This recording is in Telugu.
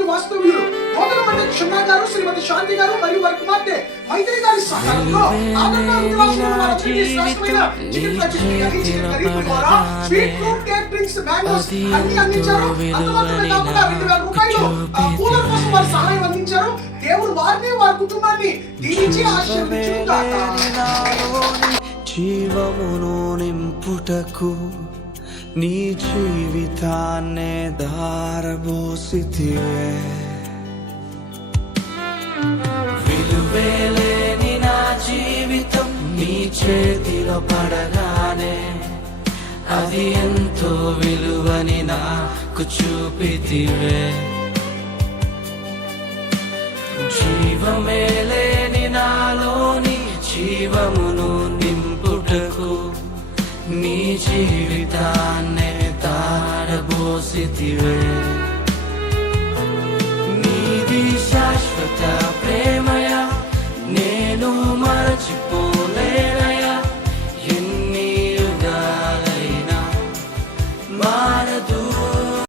5 వాస్తవ్యులు మొదలుపడ్డ చిన్న గారు, శ్రీమతి శాంతి గారు మరియు వారి కుమార్తె మైత్రి గారి సహాయంలో ఆదరణ వృద్ధాశ్రమం వారి శ్రేష్టమైన chicken biryani, chicken curry, pulihora, sweet fruit cake, drinks, mangoes అన్ని అందించారు. అంత మాత్రమే కాకుండా 2,000 రూపాయలు కూలర్ కోసం వారు సహాయం అందించారు. దేవుడు వారిని వారి కుటుంబాన్ని దీవించి ఆశీర్వదించుగాక. జీవమును నింపుటకు నీ జీవితాన్నే ధారబోసితివే, విలువేలేని నా జీవితం నీ చేతిలో పడగానే అది ఎంతో విలువని నాకు చూపితివే. జీవమేలేని నాలోని జీవమును నింపుటకు నీ జీవితాన్నే తారబోసితివే. నీది శాశ్వత ప్రేమ